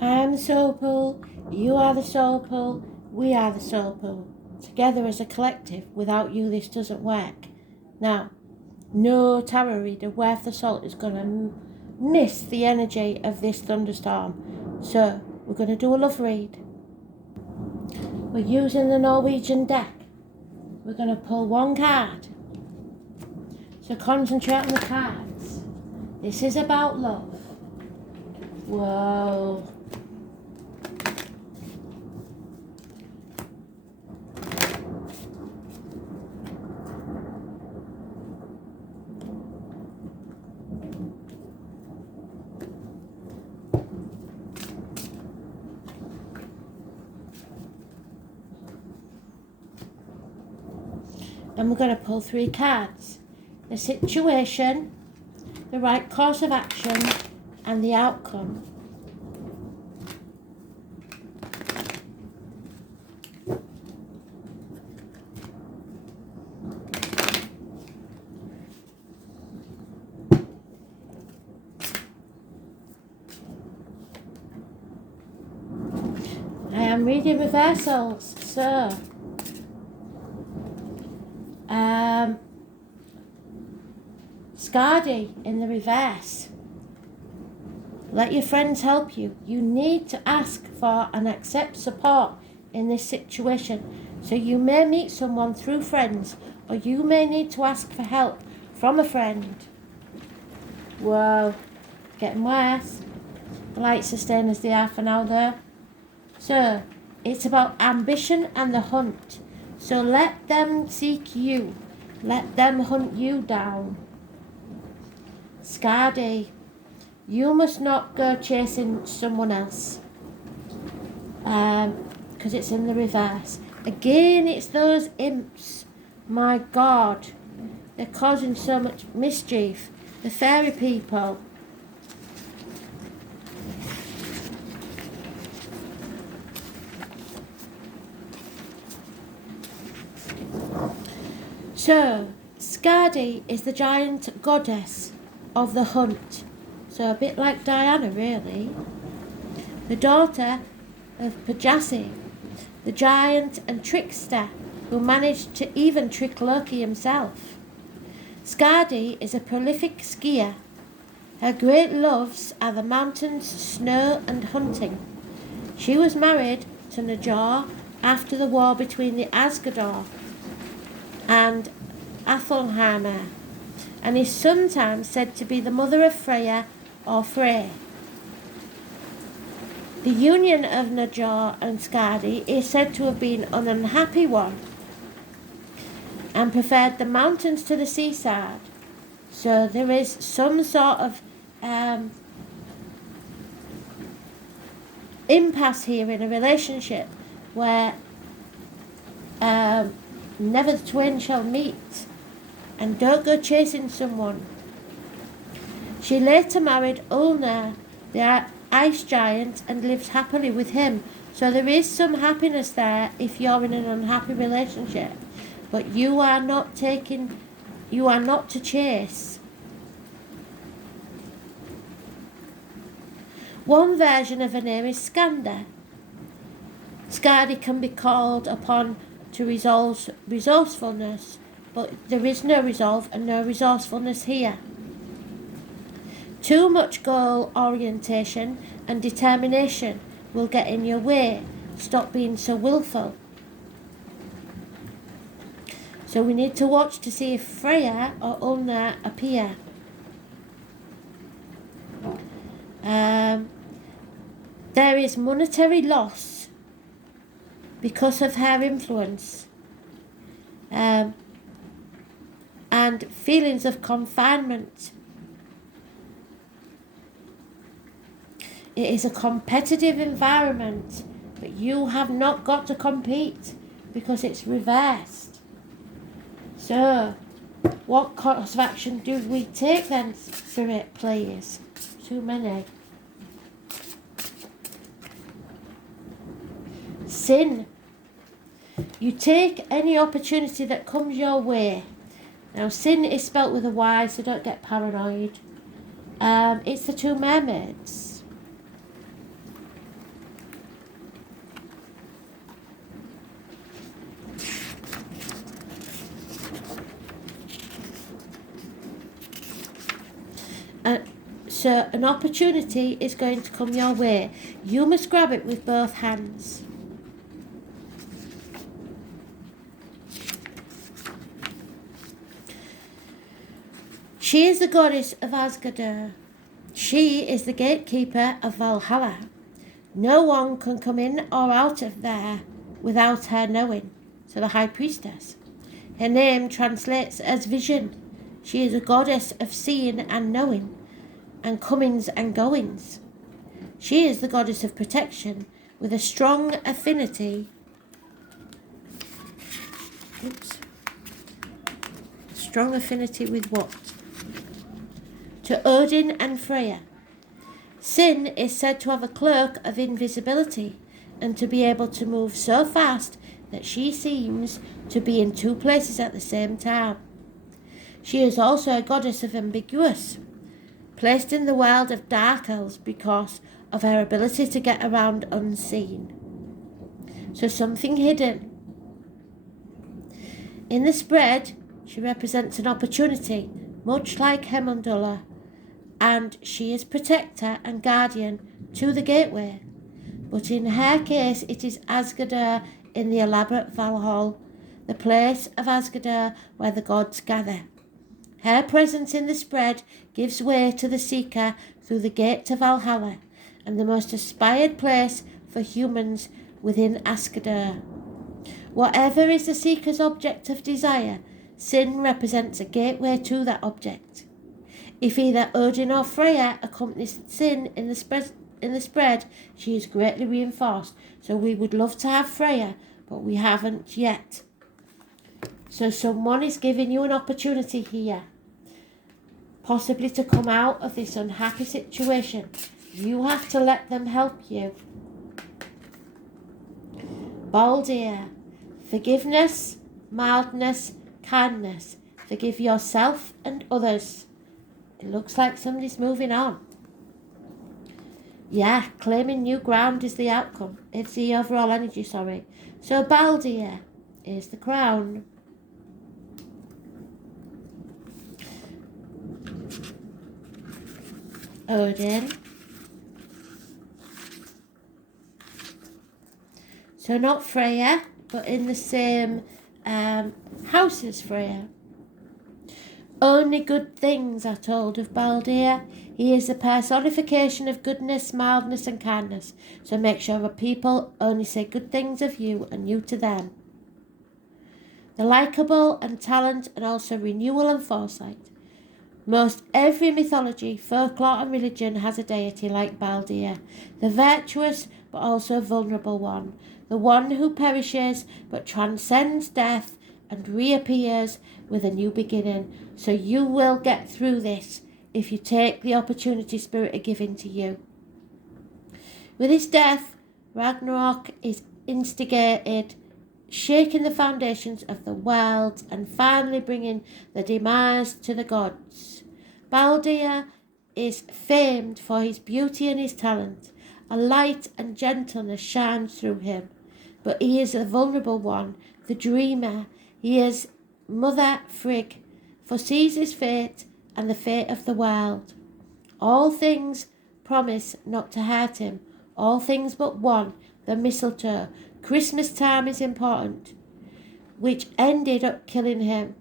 I'm the soul pool, you are the soul pool, we are the soul pool. Together as a collective, without you this doesn't work. Now, no tarot reader worth the salt is going to miss the energy of this thunderstorm. So, we're going to do a love read. We're using the Norwegian deck. We're going to pull one card. So concentrate on the cards. This is about love. Whoa. And we're going to pull 3 cards. The situation, the right course of action, and the outcome. I am reading reversals, so Skadi in the reverse. Let your friends help you. You need to ask for and accept support in this situation. So you may meet someone through friends, or you may need to ask for help from a friend. Whoa, getting worse. The lights are staying as they are for now though. So, it's about ambition and the hunt. So let them seek you. Let them hunt you down. Skadi, you must not go chasing someone else. Because it's in the reverse. Again, it's those imps. My God. They're causing so much mischief. The fairy people. So, Skadi is the giant goddess of the hunt. So a bit like Diana, really. The daughter of Pajasi, the giant and trickster who managed to even trick Loki himself. Skadi is a prolific skier. Her great loves are the mountains, snow and hunting. She was married to Najor after the war between the Asgador and Athelhammer, and is sometimes said to be the mother of Freya or Frey. The union of Najor and Skadi is said to have been an unhappy one, and preferred the mountains to the seaside. So there is some sort of impasse here in a relationship where never the twain shall meet. And don't go chasing someone. She later married Ulnar, the ice giant, and lived happily with him. So there is some happiness there if you're in an unhappy relationship. But you are not to chase. One version of her name is Skanda. Skadi can be called upon to resolve resourcefulness, but there is no resolve and no resourcefulness here. Too much goal orientation and determination will get in your way. Stop being so willful. So we need to watch to see if Freya or Ulnar appear. There is monetary loss because of her influence. And feelings of confinement. It is a competitive environment, but you have not got to compete because it's reversed. So, what course of action do we take then, Spirit, please? Too many. Sin. You take any opportunity that comes your way. Now, sin is spelt with a Y, so don't get paranoid. It's the 2 mermaids. So an opportunity is going to come your way. You must grab it with both hands. She is the goddess of Asgard. She is the gatekeeper of Valhalla. No one can come in or out of there without her knowing. So the high priestess. Her name translates as vision. She is a goddess of seeing and knowing, and comings and goings. She is the goddess of protection with a strong affinity. Strong affinity with what? To Odin and Freya. Sin is said to have a cloak of invisibility and to be able to move so fast that she seems to be in two places at the same time. She is also a goddess of ambiguous, placed in the world of dark elves because of her ability to get around unseen. So something hidden. In the spread, she represents an opportunity, much like Hemundula, and she is protector and guardian to the gateway. But in her case, it is Asgard in the elaborate Valhalla, the place of Asgard where the gods gather. Her presence in the spread gives way to the seeker through the gate to Valhalla, and the most aspired place for humans within Asgard. Whatever is the seeker's object of desire, Sin represents a gateway to that object. If either Odin or Freya accompanies Sin in the spread, she is greatly reinforced. So we would love to have Freya, but we haven't yet. So someone is giving you an opportunity here, possibly to come out of this unhappy situation. You have to let them help you. Baldir. Forgiveness, mildness, kindness. Forgive yourself and others. It looks like somebody's moving on. Yeah, claiming new ground is the outcome. It's the overall energy, sorry. So Baldir is the crown. Odin. So not Freya, but in the same house as Freya. Only good things are told of Baldir. He is the personification of goodness, mildness and kindness. So make sure that people only say good things of you and you to them. The likeable and talent and also renewal and foresight. Most every mythology, folklore and religion has a deity like Baldir, the virtuous but also vulnerable one, the one who perishes but transcends death and reappears with a new beginning. So you will get through this if you take the opportunity Spirit are giving to you. With his death, Ragnarok is instigated, shaking the foundations of the world and finally bringing the demise to the gods. Baldir is famed for his beauty and his talent. A light and gentleness shines through him. But he is the vulnerable one, the dreamer. He is Mother Frigg, foresees his fate and the fate of the world. All things promise not to hurt him. All things but one, the mistletoe. Christmas time is important, which ended up killing him.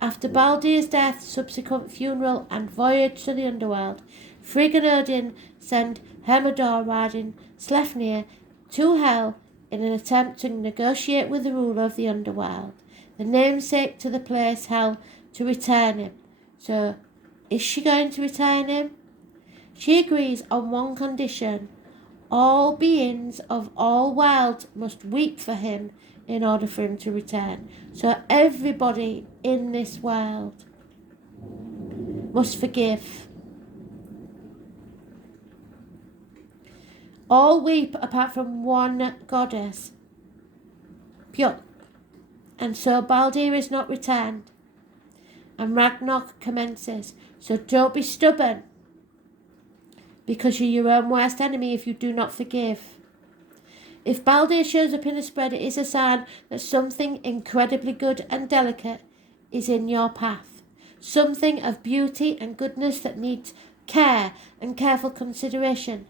After Baldir's death, subsequent funeral and voyage to the underworld, Frigg and Odin send Hermodor riding Sleipnir to Hel in an attempt to negotiate with the ruler of the underworld, the namesake to the place Hel, to return him. So, is she going to return him? She agrees on one condition. All beings of all worlds must weep for him in order for him to return. So everybody in this world must forgive. All weep apart from one goddess, Björk. And so Baldir is not returned. And Ragnarok commences. So don't be stubborn, because you're your own worst enemy if you do not forgive. If Baldir shows up in the spread, it is a sign that something incredibly good and delicate is in your path. Something of beauty and goodness that needs care and careful consideration.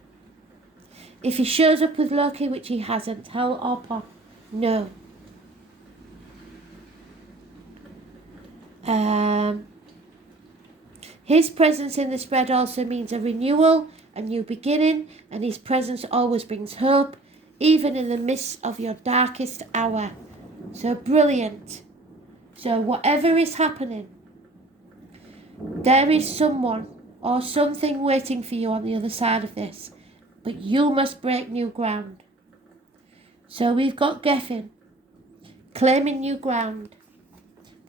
If he shows up with Loki, which he hasn't, Hel or Pop, no. His presence in the spread also means a renewal, a new beginning, and his presence always brings hope, even in the midst of your darkest hour. So brilliant. So whatever is happening, there is someone or something waiting for you on the other side of this, but you must break new ground. So we've got Gefin claiming new ground.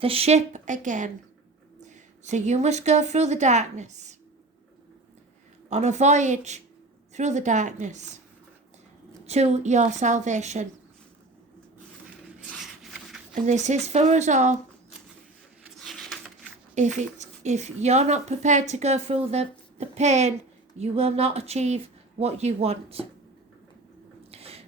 The ship again. So you must go through the darkness, on a voyage through the darkness to your salvation. And this is for us all. If you're not prepared to go through the pain, you will not achieve what you want.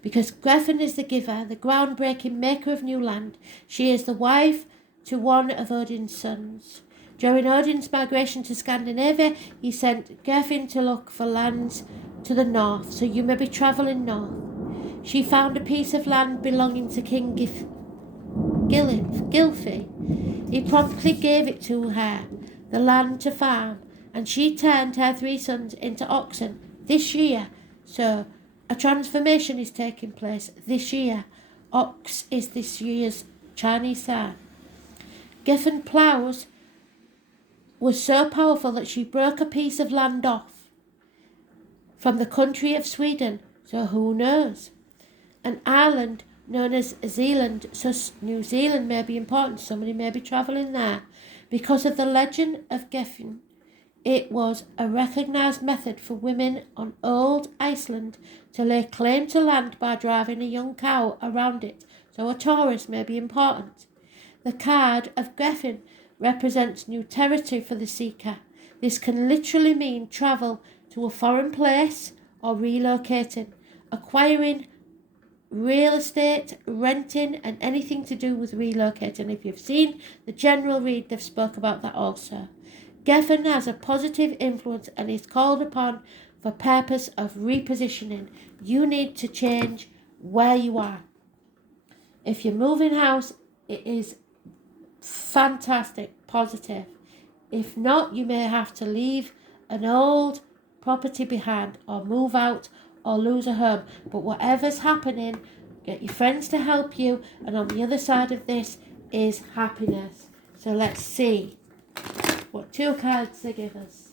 Because Gefin is the giver, the groundbreaking maker of new land. She is the wife to one of Odin's sons. During Odin's migration to Scandinavia, he sent Gefin to look for lands to the north, so you may be travelling north. She found a piece of land belonging to King Gylfi. He promptly gave it to her, the land to farm, and she turned her 3 sons into oxen this year. So a transformation is taking place this year. Ox is this year's Chinese sign. Gefin ploughs was so powerful that she broke a piece of land off from the country of Sweden, so who knows? An island known as Zealand, so New Zealand may be important, somebody may be travelling there. Because of the legend of Gefin, it was a recognised method for women on old Iceland to lay claim to land by driving a young cow around it, so a Taurus may be important. The card of Gefin represents new territory for the seeker. This can literally mean travel to a foreign place or relocating, acquiring real estate, renting, and anything to do with relocating. If you've seen the general read, they've spoke about that also. Gefin has a positive influence and is called upon for purpose of repositioning. You need to change where you are. If you're moving house, it is fantastic, positive. If not, you may have to leave an old property behind or move out or lose a home. But whatever's happening, get your friends to help you, and on the other side of this is happiness. So let's see what 2 cards they give us.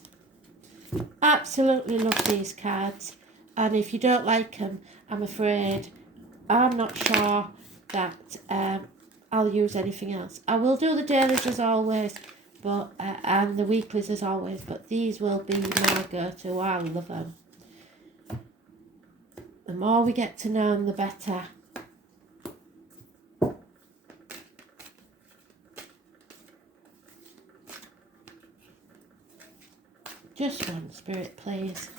Absolutely love these cards, and if you don't like them, I'm afraid I'm not sure that I'll use anything else. I will do the dailies as always, but and the weeklies as always, but these will be my go-to. I love them. The more we get to know them, the better. Just one, Spirit, please.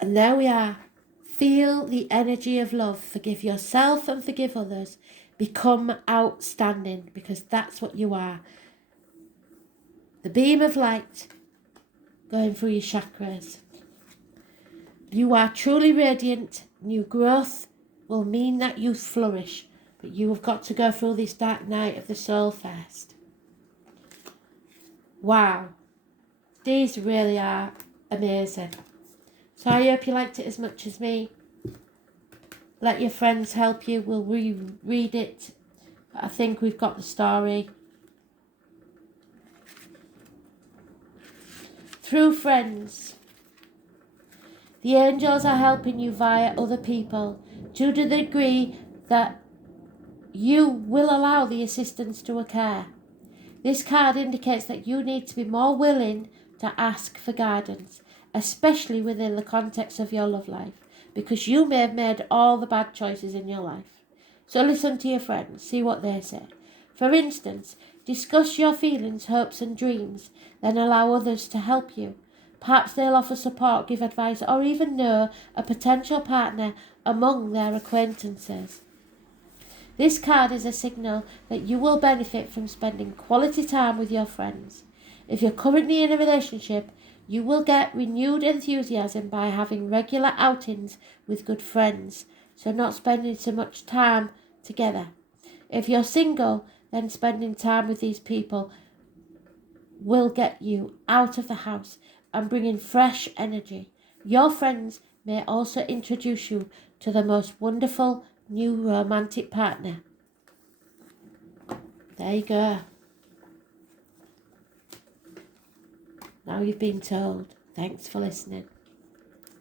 And there we are. Feel the energy of love. Forgive yourself and forgive others. Become outstanding, because that's what you are. The beam of light going through your chakras. You are truly radiant. New growth will mean that you flourish, but you have got to go through this dark night of the soul first. Wow. These really are amazing. So I hope you liked it as much as me. Let your friends help you. We'll reread it. But I think we've got the story. Through friends. The angels are helping you via other people to the degree that you will allow the assistance to occur. This card indicates that you need to be more willing to ask for guidance, especially within the context of your love life, because you may have made all the bad choices in your life. So listen to your friends, see what they say. For instance, discuss your feelings, hopes and dreams, then allow others to help you. Perhaps they'll offer support, give advice, or even know a potential partner among their acquaintances. This card is a signal that you will benefit from spending quality time with your friends. If you're currently in a relationship, you will get renewed enthusiasm by having regular outings with good friends, so not spending so much time together. If you're single, then spending time with these people will get you out of the house and bring in fresh energy. Your friends may also introduce you to the most wonderful new romantic partner. There you go. Now you've been told. Thanks for listening.